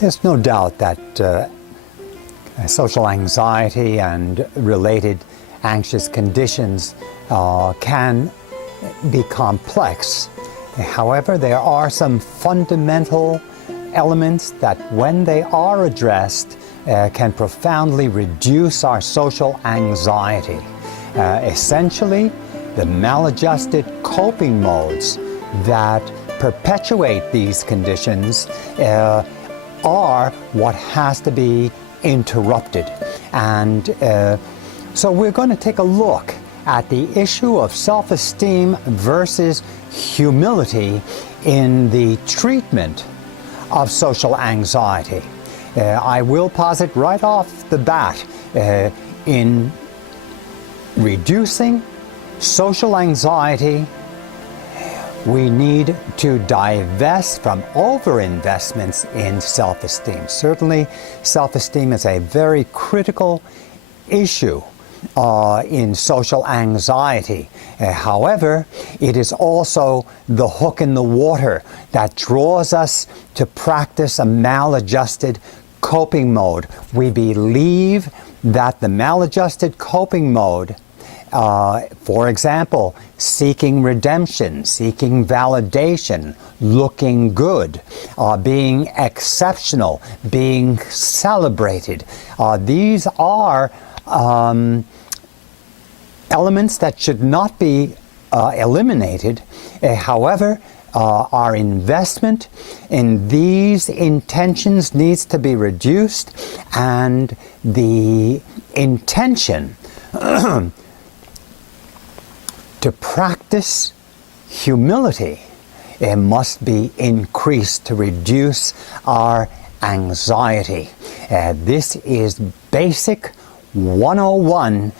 There's no doubt that social anxiety and related anxious conditions can be complex. However, there are some fundamental elements that, when they are addressed, can profoundly reduce our social anxiety. Essentially, the maladjusted coping modes that perpetuate these conditions are what has to be interrupted. And so we're going to take a look at the issue of self-esteem versus humility in the treatment of social anxiety. I will posit right off the bat, in reducing social anxiety, we need to divest from overinvestments in self-esteem. Certainly, self-esteem is a very critical issue in social anxiety. However, it is also the hook in the water that draws us to practice a maladjusted coping mode. We believe that the maladjusted coping mode, for example, seeking redemption, seeking validation, looking good, being exceptional, being celebrated. These are elements that should not be eliminated. However, our investment in these intentions needs to be reduced, and the intention to practice humility, it must be increased to reduce our anxiety. This is basic 101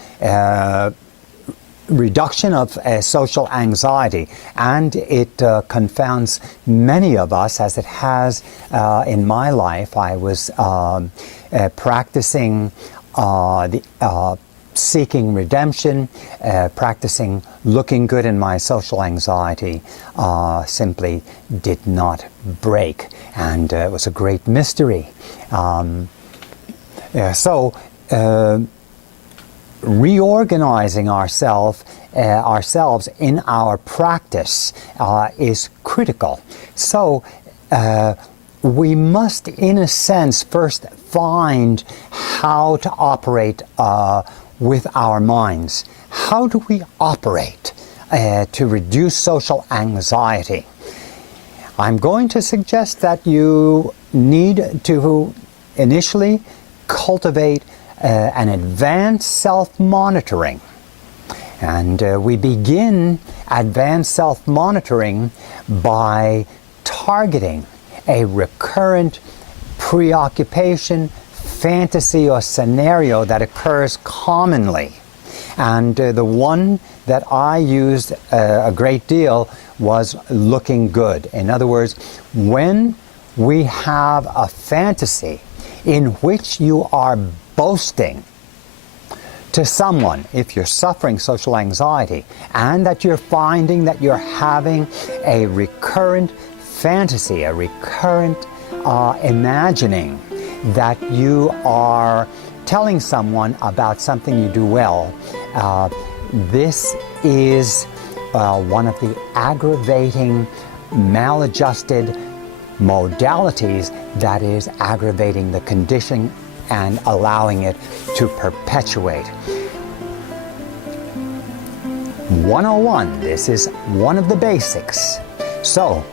reduction of social anxiety, and it confounds many of us, as it has in my life. I was practicing seeking redemption, practicing looking good, in my social anxiety simply did not break, and it was a great mystery. Reorganizing ourselves in our practice is critical. So we must, in a sense, first find how to operate with our minds. How do we operate to reduce social anxiety? I'm going to suggest that you need to initially cultivate an advanced self-monitoring. And we begin advanced self-monitoring by targeting a recurrent preoccupation, fantasy, or scenario that occurs commonly. And the one that I used a great deal was looking good. In other words, when we have a fantasy in which you are boasting to someone, if you're suffering social anxiety, and that you're finding that you're having a recurrent fantasy, a recurrent imagining that you are telling someone about something you do well, this is one of the aggravating, maladjusted modalities that is aggravating the condition and allowing it to perpetuate. 101, this is one of the basics. So,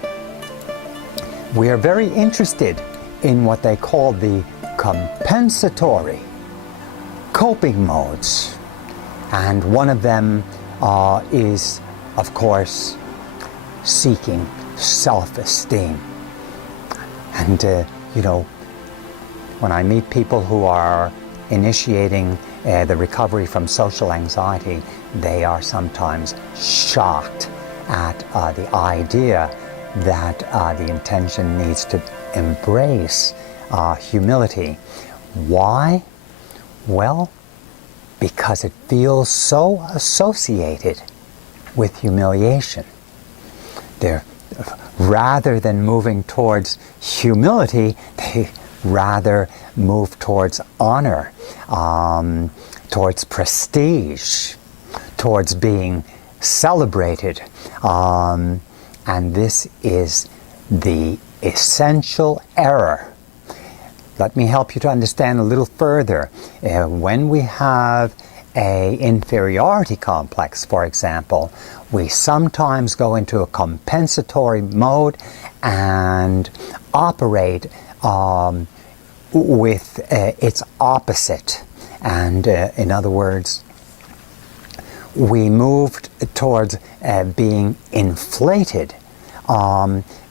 we are very interested in what they call the compensatory coping modes. And one of them is, of course, seeking self-esteem. And, when I meet people who are initiating the recovery from social anxiety, they are sometimes shocked at the idea that the intention needs to embrace humility. Why? Well, because it feels so associated with humiliation. Rather than moving towards humility, they rather move towards honor, towards prestige, towards being celebrated. And this is the essential error. Let me help you to understand a little further. When we have an inferiority complex, for example, we sometimes go into a compensatory mode and operate with its opposite. And in other words, we moved towards being inflated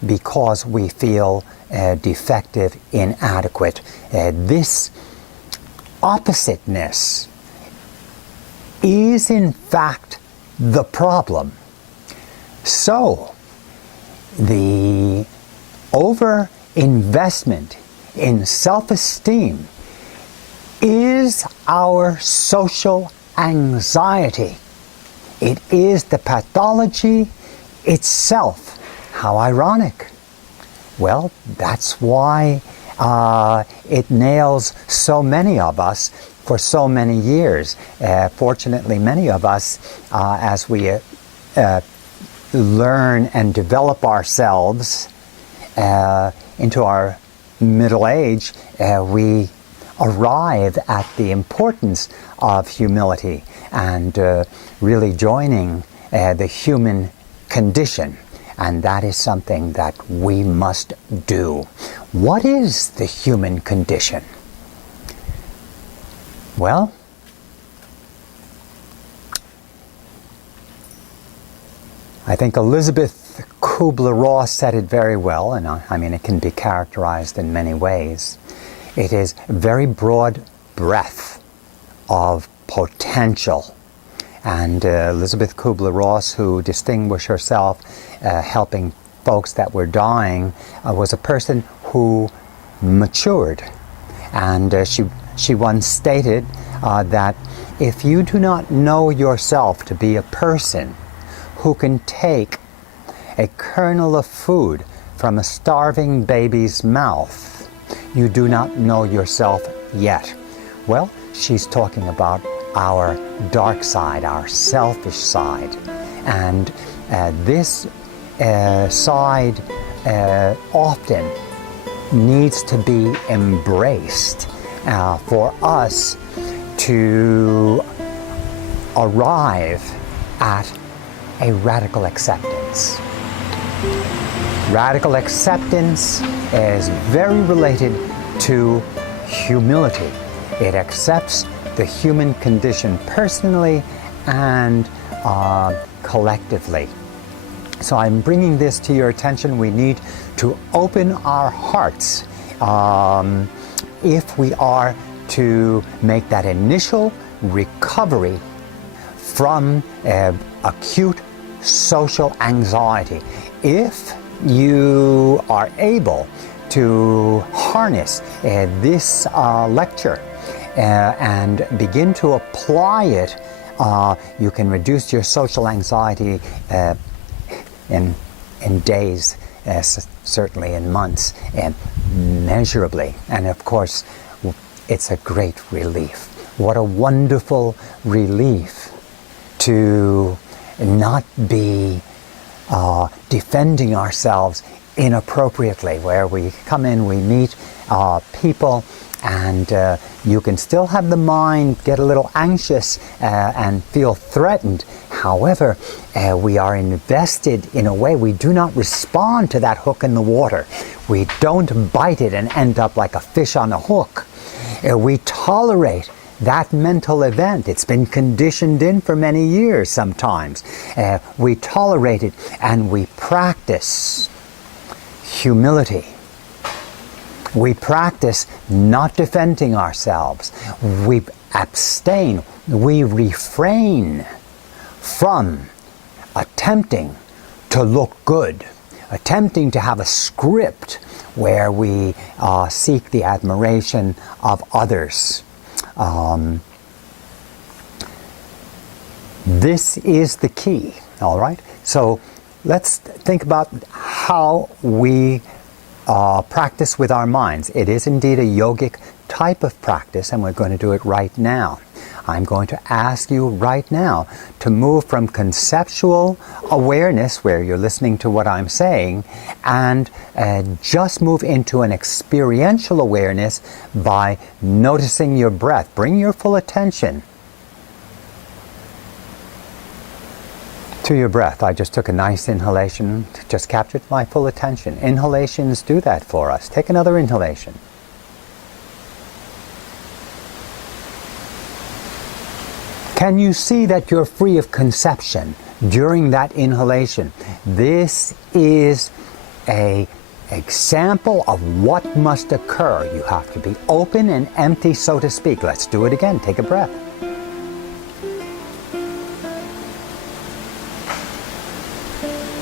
because we feel defective, inadequate. This oppositeness is in fact the problem. So, the over-investment in self-esteem is our social anxiety. It is the pathology itself. How ironic. Well, that's why it nails so many of us for so many years. Fortunately, many of us, as we learn and develop ourselves into our middle age, we arrive at the importance of humility and really joining the human condition. And that is something that we must do. What is the human condition? Well, I think Elizabeth Kubler-Ross said it very well, and I mean it can be characterized in many ways. It is a very broad breadth of potential. And Elizabeth Kubler-Ross, who distinguished herself helping folks that were dying, was a person who matured. And she once stated that if you do not know yourself to be a person who can take a kernel of food from a starving baby's mouth, you do not know yourself yet. Well, she's talking about our dark side, our selfish side. And this side often needs to be embraced for us to arrive at a radical acceptance. Radical acceptance is very related to humility. It accepts the human condition personally and collectively. So I'm bringing this to your attention. We need to open our hearts if we are to make that initial recovery from acute social anxiety. If you are able to harness this lecture and begin to apply it, you can reduce your social anxiety in days, certainly in months, and measurably. And of course, it's a great relief. What a wonderful relief to not be defending ourselves inappropriately, where we come in, we meet people, and you can still have the mind get a little anxious and feel threatened. However, we are invested in a way. We do not respond to that hook in the water. We don't bite it and end up like a fish on a hook. We tolerate that mental event. It's been conditioned in for many years sometimes. We tolerate it and we practice humility. We practice not defending ourselves. We abstain. We refrain from attempting to look good, attempting to have a script where we seek the admiration of others. This is the key, all right? So let's think about how we practice with our minds. It is indeed a yogic type of practice, and we're going to do it right now. I'm going to ask you right now to move from conceptual awareness, where you're listening to what I'm saying, and just move into an experiential awareness by noticing your breath. Bring your full attention to your breath. I just took a nice inhalation, just captured my full attention. Inhalations do that for us. Take another inhalation. Can you see that you're free of conception during that inhalation? This is an example of what must occur. You have to be open and empty, so to speak. Let's do it again. Take a breath.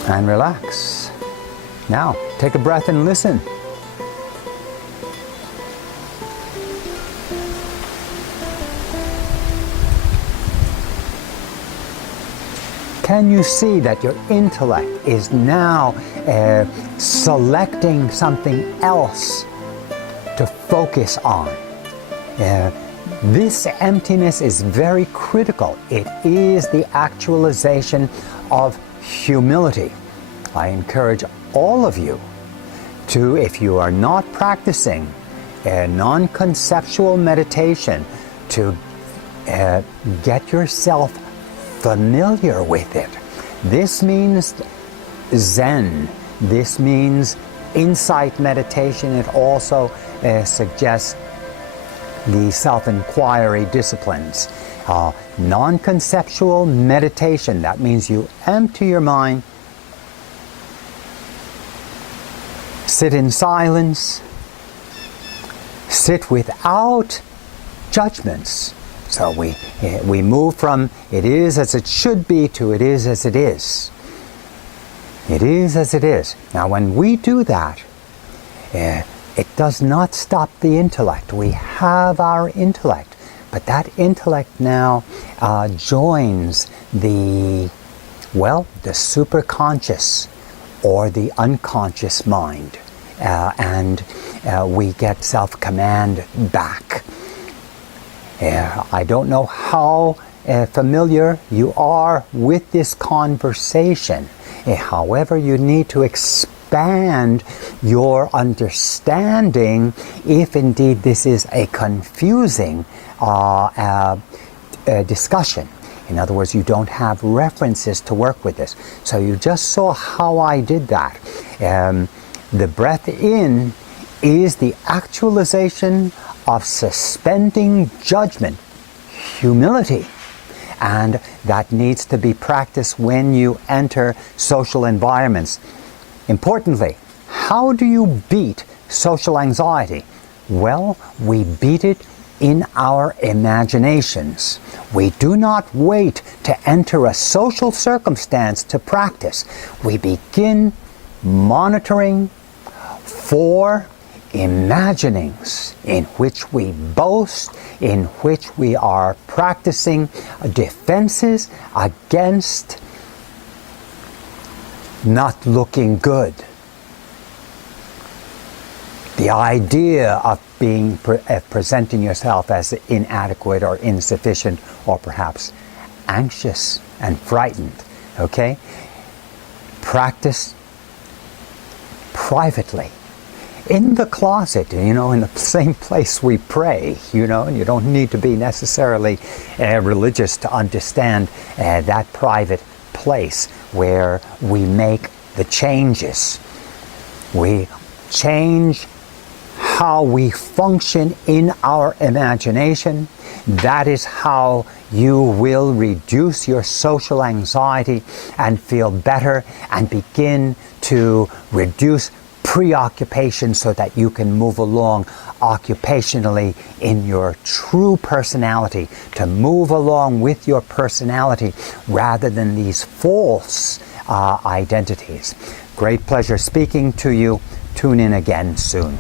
And relax. Now, take a breath and listen. Can you see that your intellect is now selecting something else to focus on? This emptiness is very critical. It is the actualization of humility. I encourage all of you to, if you are not practicing a non-conceptual meditation, to get yourself familiar with it. This means Zen. This means insight meditation. It also suggests the self-inquiry disciplines. Non-conceptual meditation, that means you empty your mind, sit in silence, sit without judgments. So we move from it is as it should be to it is as it is. It is as it is. Now when we do that, it does not stop the intellect. We have our intellect, but that intellect now joins the superconscious or the unconscious mind, and we get self-command back. I don't know how familiar you are with this conversation. However, you need to expand your understanding if indeed this is a confusing discussion. In other words, you don't have references to work with this. So you just saw how I did that. The breath in is the actualization of suspending judgment, humility, and that needs to be practiced when you enter social environments. Importantly, how do you beat social anxiety? Well, we beat it in our imaginations. We do not wait to enter a social circumstance to practice. We begin monitoring for imaginings in which we boast, in which we are practicing defenses against not looking good. The idea of presenting yourself as inadequate or insufficient or perhaps anxious and frightened. Okay? Practice privately. In the closet, in the same place we pray, and you don't need to be necessarily religious to understand that private place where we make the changes. We change how we function in our imagination. That is how you will reduce your social anxiety and feel better and begin to reduce preoccupation so that you can move along occupationally in your true personality, to move along with your personality rather than these false identities. Great pleasure speaking to you. Tune in again soon.